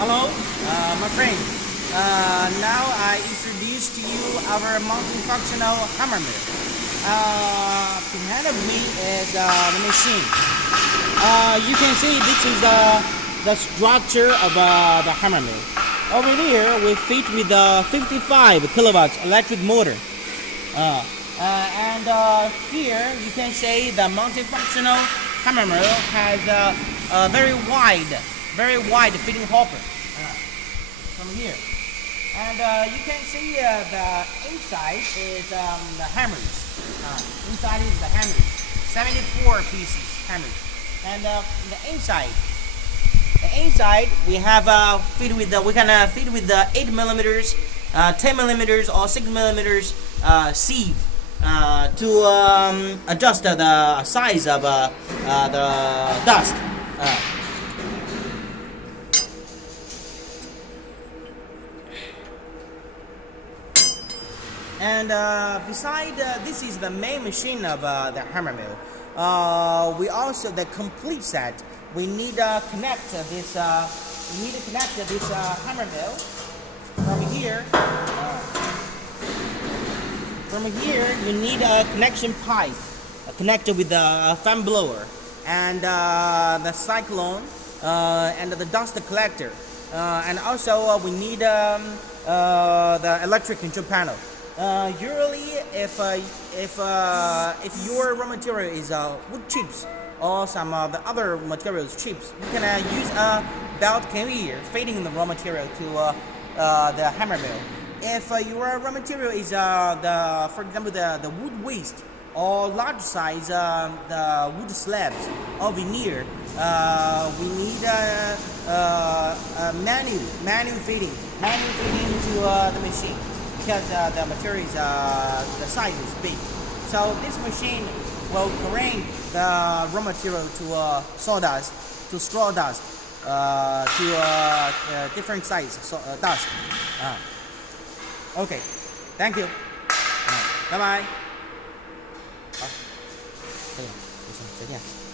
Hello, my friend. Now I introduce to you our multifunctional hammer mill. Behind of me is the machine. You can see this is the structure of the hammer mill. Over there, we fit with the 55 kilowatts electric motor. And here you can see the multifunctional hammer mill has a very wide fitting hopper from here. And you can see the inside is the hammers. Inside is the hammers, 74 pieces hammers. And the inside we have we can fit with the 8 millimeters, 10 millimeters, or 6 millimeters sieve to adjust the size of the dust. And beside this is the main machine of the hammer mill. We also the complete set. We need to connect this. Hammer mill from here. From here, you need a connection pipe connected with the fan blower and the cyclone and the dust collector. And also we need the electric control panel. Usually, if your raw material is wood chips or some of the other materials chips, you can use a belt conveyor feeding the raw material to the hammer mill. If your raw material is for example the wood waste or large size the wood slabs or veneer, we need manual feeding to the machine, because the material is the size is big. So this machine will grind the raw material to sawdust, to straw dust, to different size dust. Okay, thank you. Bye bye. 好，可以，不行，再见。